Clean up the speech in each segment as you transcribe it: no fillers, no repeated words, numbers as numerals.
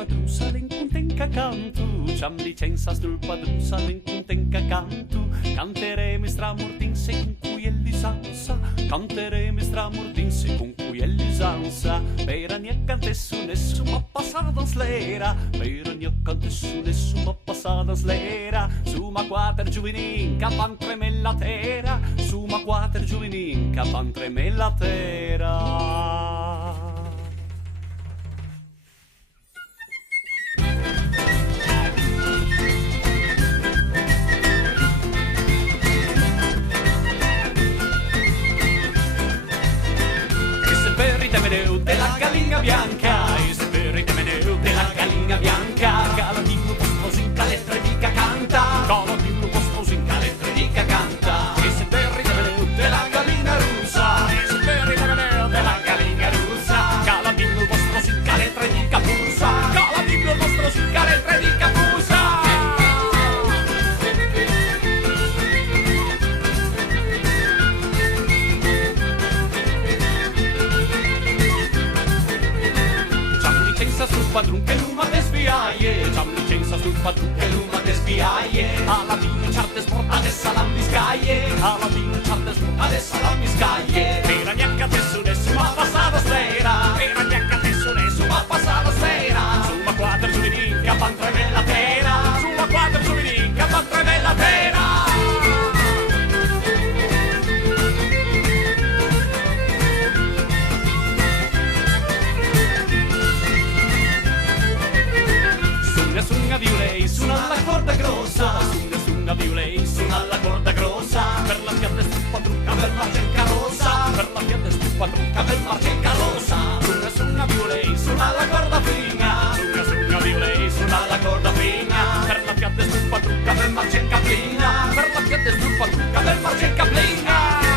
padrun salen contenca cantu, c'am licenza sul padrun salen contenca cantu, canteremo stramordinse con cui è lisanza, canteremo stramordinse con cui è lisanza, per ogni cante su nessuno ma passata slera, per ogni cante su nessuno ma passata slera, su ma quater giovinin capan tremella tera, su ma quater giovinin capan tremella tera. Della gallina bianca, e se verrete meneu della gallina bianca, cala di lupo sposinca lettere di canta, cala di lupo sposinca lettere di canta, e se verrete meneu della gallina russa, e se verrete meneu della gallina russa, cala di lupo sposinca lettere di capuzza, cala di lupo sposinca lettere di capuzza. Sul padrun che l'uma te spiaie, c'ha licenza sul padrun che l'uma te spiaie, alla fine certe sport adesso all'ambiscaie, alla fine certe sport adesso all'ambiscaie, per ogni adesso nessuno ha passato sera, per ogni adesso nessuno ha passato sera, sulla quadra giovedì capan tremella tera, sulla quadra giovedì capan tremella tera. Sunga violei, suona la corda grossa, sunga violei, suona la corda grossa, per la fiamme stuppa trucca, per la cerca rossa, per la fiamme stuppa trucca, per la cerca rossa, sunga violei, suona la corda fina, sunga violei, suona la corda fina, per la fiamme stuppa trucca, per la cerca plina, per la fiamme stuppa trucca, per la cerca plina.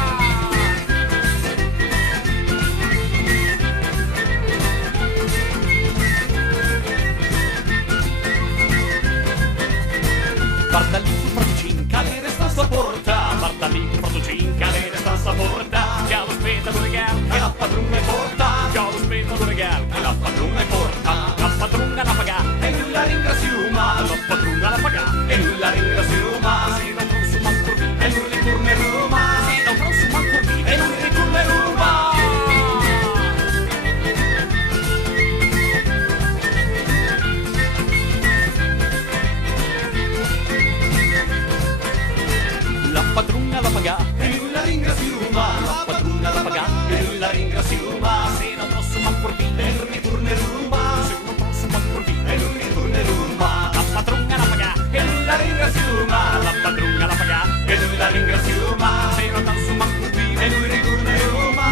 Guarda lì sul portocinca, le resta sta porta, guarda lì sul portocinca, le resta sta porta, che allo spettacolo regal, che la padrona porta, che allo spettacolo regal, che la padrona porta, la padrona la paga, e lui la ringraziuma, la padrona la paga, e lui la ringraziuma, si non consuma ancor vita, e lui ritorna a Roma, si non consuma ancor vita, e lui ritorna a Roma. La padrona la paga e lui la ringraziuma, la padrona la paga e lui la ringraziuma, se non posso ancor vita e lui ritorna a Roma, se non posso ancor vita e lui ritorna a Roma, la padrona la paga e lui la ringraziuma, la padrona la paga e lui la ringraziuma, se non posso ancor vita e lui ritorna a Roma.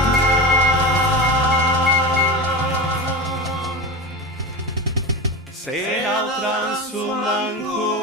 Se non posso ancor